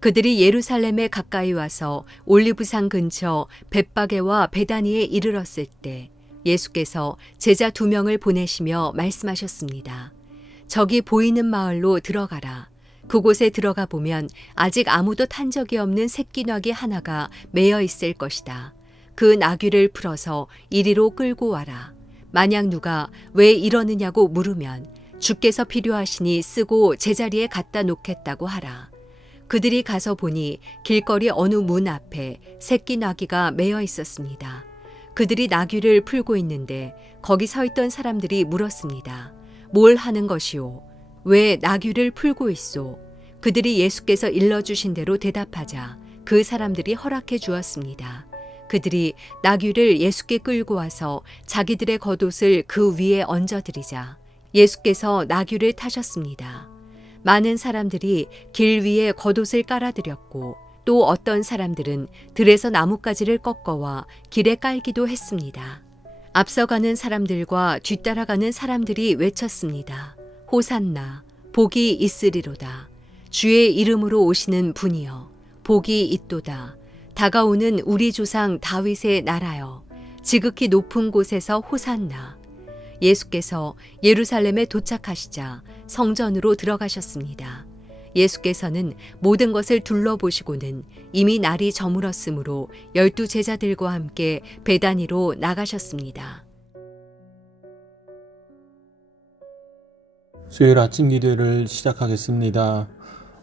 그들이 예루살렘에 가까이 와서 올리브산 근처 벳바게와 베다니에 이르렀을 때 예수께서 제자 2명을 보내시며 말씀하셨습니다. 저기 보이는 마을로 들어가라. 그곳에 들어가 보면 아직 아무도 탄 적이 없는 새끼 나귀 하나가 매여 있을 것이다. 그 나귀를 풀어서 이리로 끌고 와라. 만약 누가 왜 이러느냐고 물으면 주께서 필요하시니 쓰고 제자리에 갖다 놓겠다고 하라. 그들이 가서 보니 길거리 어느 문 앞에 새끼 나귀가 매여 있었습니다. 그들이 나귀를 풀고 있는데 거기 서 있던 사람들이 물었습니다. 뭘 하는 것이오? 왜 나귀를 풀고 있소? 그들이 예수께서 일러주신 대로 대답하자 그 사람들이 허락해 주었습니다. 그들이 나귀를 예수께 끌고 와서 자기들의 겉옷을 그 위에 얹어드리자 예수께서 나귀를 타셨습니다. 많은 사람들이 길 위에 겉옷을 깔아드렸고 또 어떤 사람들은 들에서 나뭇가지를 꺾어와 길에 깔기도 했습니다. 앞서가는 사람들과 뒤따라가는 사람들이 외쳤습니다. 호산나, 복이 있으리로다. 주의 이름으로 오시는 분이여, 복이 있도다. 다가오는 우리 조상 다윗의 나라여, 지극히 높은 곳에서 호산나. 예수께서 예루살렘에 도착하시자 성전으로 들어가셨습니다. 예수께서는 모든 것을 둘러보시고는 이미 날이 저물었으므로 12 제자들과 함께 베다니로 나가셨습니다. 수요일 아침 기도를 시작하겠습니다.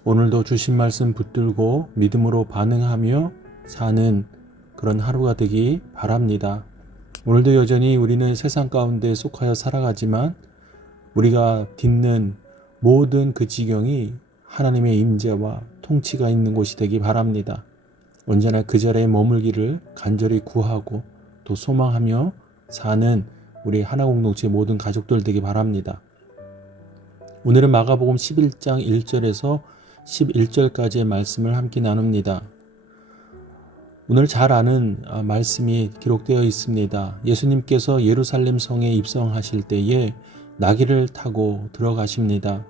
오늘도 주신 말씀 붙들고 믿음으로 반응하며 사는 그런 하루가 되기 바랍니다. 오늘도 여전히 우리는 세상 가운데 속하여 살아가지만 우리가 딛는 모든 그 지경이 하나님의 임재와 통치가 있는 곳이 되기 바랍니다. 언제나 그 자리에 머물기를 간절히 구하고 또 소망하며 사는 우리 하나공동체 모든 가족들 되기 바랍니다. 오늘은 마가복음 11장 1절에서 11절까지의 말씀을 함께 나눕니다. 오늘 잘 아는 말씀이 기록되어 있습니다. 예수님께서 예루살렘 성에 입성하실 때에 나귀를 타고 들어가십니다.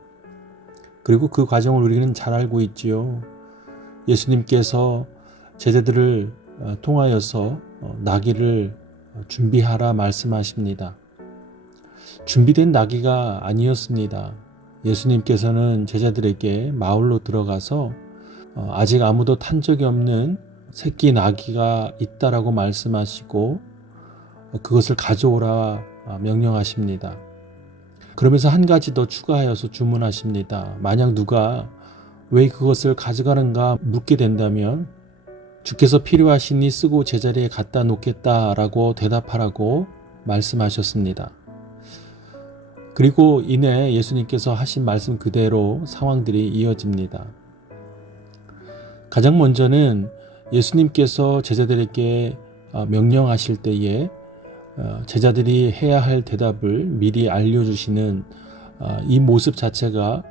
그리고 그 과정을 우리는 잘 알고 있지요. 예수님께서 제자들을 통하여서 나귀를 준비하라 말씀하십니다. 준비된 나귀가 아니었습니다. 예수님께서는 제자들에게 마을로 들어가서 아직 아무도 탄 적이 없는 새끼 나귀가 있다라고 말씀하시고 그것을 가져오라 명령하십니다. 그러면서 한 가지 더 추가하여서 주문하십니다. 만약 누가 왜 그것을 가져가는가 묻게 된다면 주께서 필요하시니 쓰고 제자리에 갖다 놓겠다라고 대답하라고 말씀하셨습니다. 그리고 이내 예수님께서 하신 말씀 그대로 상황들이 이어집니다. 가장 먼저는 예수님께서 제자들에게 명령하실 때에 제자들이 해야 할 대답을 미리 알려주시는 이 모습 자체가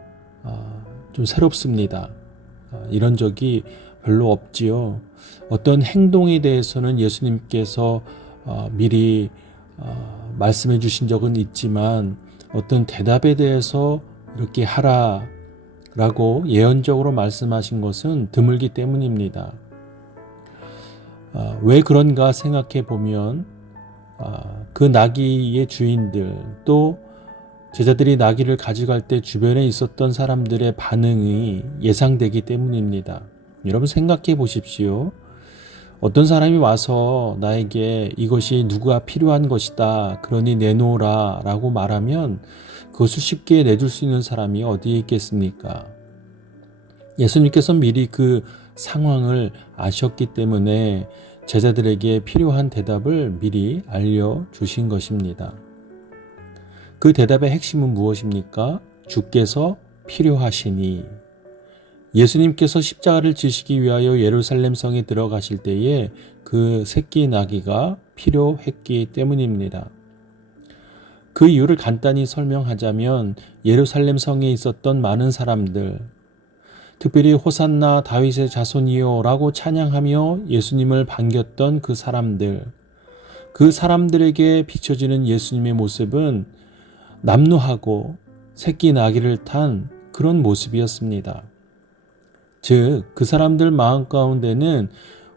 좀 새롭습니다. 이런 적이 별로 없지요. 어떤 행동에 대해서는 예수님께서 미리 말씀해 주신 적은 있지만 어떤 대답에 대해서 이렇게 하라라고 예언적으로 말씀하신 것은 드물기 때문입니다. 왜 그런가 생각해 보면 그 나귀의 주인들 또 제자들이 나귀를 가져갈 때 주변에 있었던 사람들의 반응이 예상되기 때문입니다. 여러분 생각해 보십시오. 어떤 사람이 와서 나에게 이것이 누구가 필요한 것이다 그러니 내놓으라 라고 말하면 그것을 쉽게 내줄 수 있는 사람이 어디에 있겠습니까? 예수님께서 미리 그 상황을 아셨기 때문에 제자들에게 필요한 대답을 미리 알려주신 것입니다. 그 대답의 핵심은 무엇입니까? 주께서 필요하시니. 예수님께서 십자가를 지시기 위하여 예루살렘 성에 들어가실 때에 그 새끼 나귀가 필요했기 때문입니다. 그 이유를 간단히 설명하자면 예루살렘 성에 있었던 많은 사람들, 특별히 호산나 다윗의 자손이요 라고 찬양하며 예수님을 반겼던 그 사람들에게 비춰지는 예수님의 모습은 남루하고 새끼 나귀를 탄 그런 모습이었습니다. 즉, 그 사람들 마음 가운데는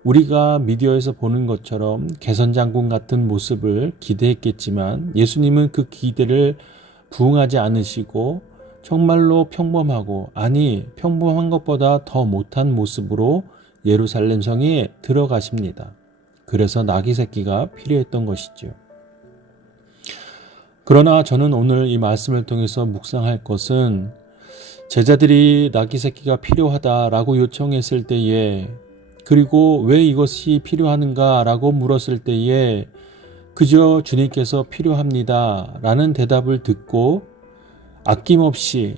우리가 미디어에서 보는 것처럼 개선장군 같은 모습을 기대했겠지만 예수님은 그 기대를 부응하지 않으시고 정말로 평범하고, 아니 평범한 것보다 더 못한 모습으로 예루살렘 성에 들어가십니다. 그래서 나귀 새끼가 필요했던 것이죠. 그러나 저는 오늘 이 말씀을 통해서 묵상할 것은 제자들이 나귀 새끼가 필요하다라고 요청했을 때에, 그리고 왜 이것이 필요한가라고 물었을 때에 그저 주님께서 필요합니다 라는 대답을 듣고 아낌없이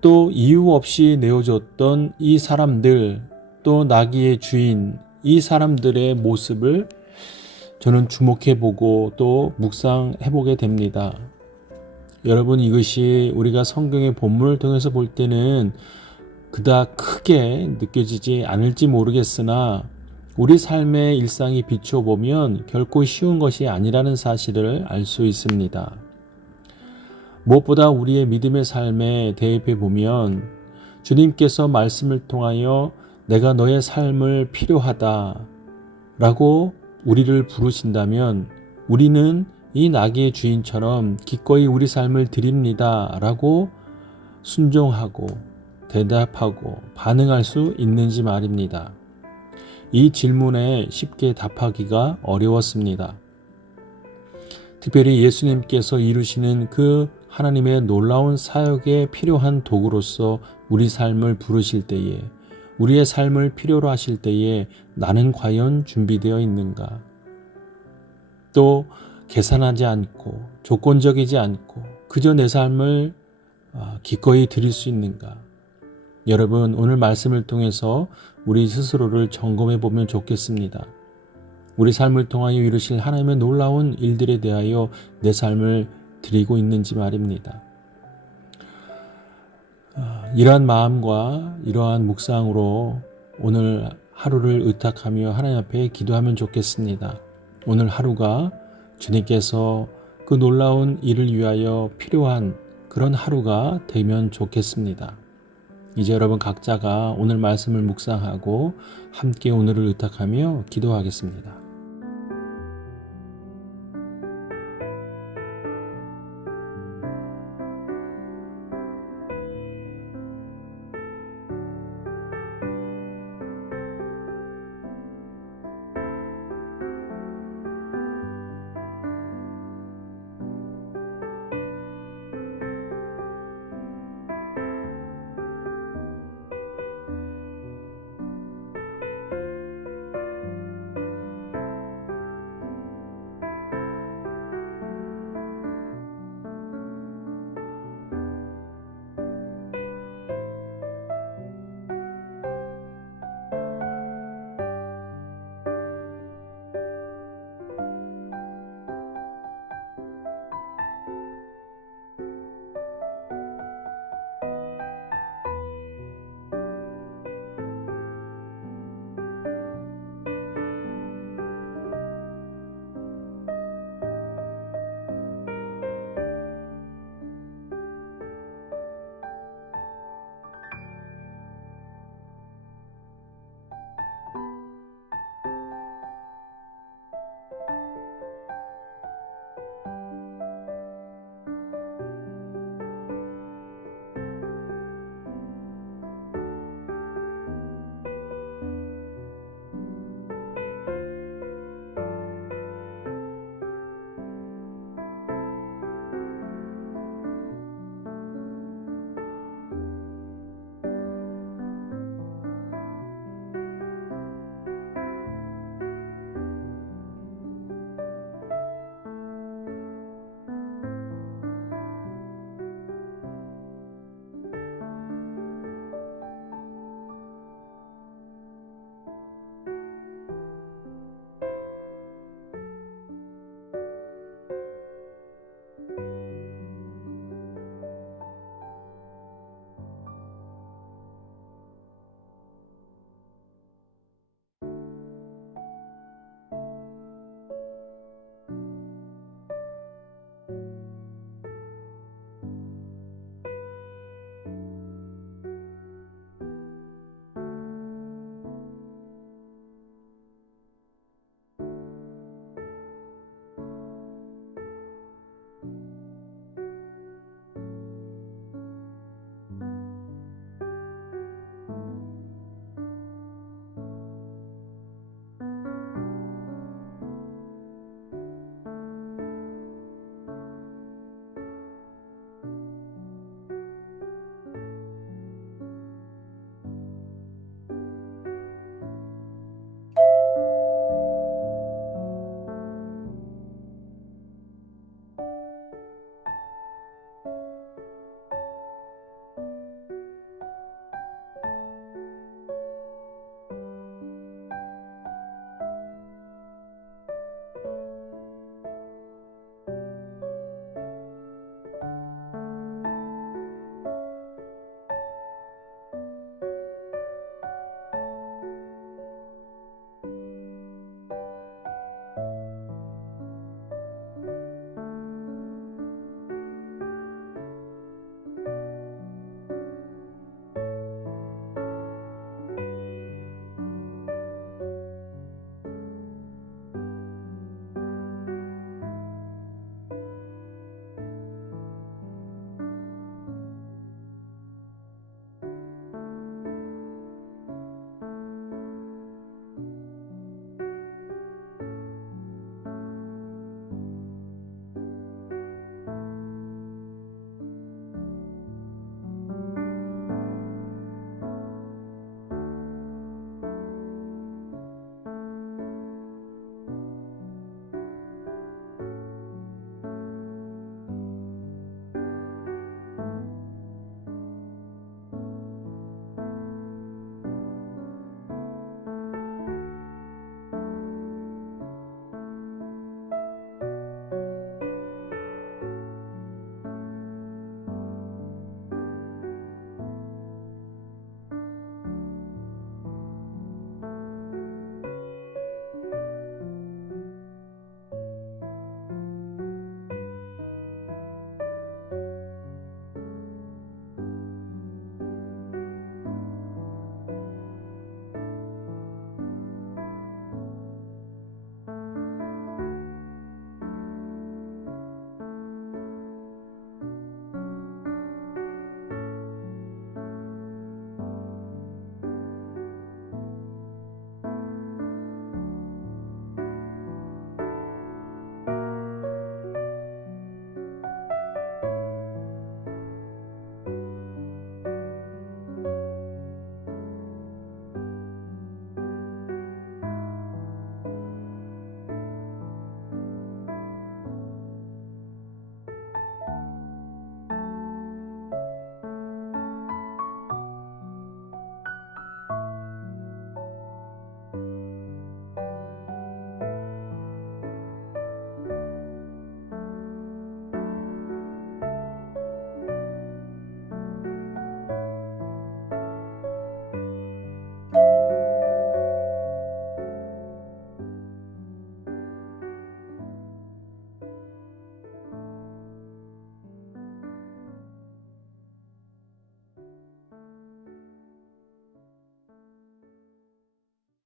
또 이유 없이 내어줬던 이 사람들, 또 나귀의 주인, 이 사람들의 모습을 저는 주목해보고 또 묵상해보게 됩니다. 여러분, 이것이 우리가 성경의 본문을 통해서 볼 때는 그닥 크게 느껴지지 않을지 모르겠으나 우리 삶의 일상이 비춰보면 결코 쉬운 것이 아니라는 사실을 알 수 있습니다. 무엇보다 우리의 믿음의 삶에 대입해 보면 주님께서 말씀을 통하여 내가 너의 삶을 필요하다 라고 우리를 부르신다면 우리는 이 나귀의 주인처럼 기꺼이 우리 삶을 드립니다 라고 순종하고 대답하고 반응할 수 있는지 말입니다. 이 질문에 쉽게 답하기가 어려웠습니다. 특별히 예수님께서 이루시는 그 하나님의 놀라운 사역에 필요한 도구로서 우리 삶을 부르실 때에, 우리의 삶을 필요로 하실 때에 나는 과연 준비되어 있는가? 또 계산하지 않고 조건적이지 않고 그저 내 삶을 기꺼이 드릴 수 있는가? 여러분, 오늘 말씀을 통해서 우리 스스로를 점검해 보면 좋겠습니다. 우리 삶을 통하여 이루실 하나님의 놀라운 일들에 대하여 내 삶을 드리고 있는지 말입니다. 이러한 마음과 이러한 묵상으로 오늘 하루를 의탁하며 하나님 앞에 기도하면 좋겠습니다. 오늘 하루가 주님께서 그 놀라운 일을 위하여 필요한 그런 하루가 되면 좋겠습니다. 이제 여러분 각자가 오늘 말씀을 묵상하고 함께 오늘을 의탁하며 기도하겠습니다.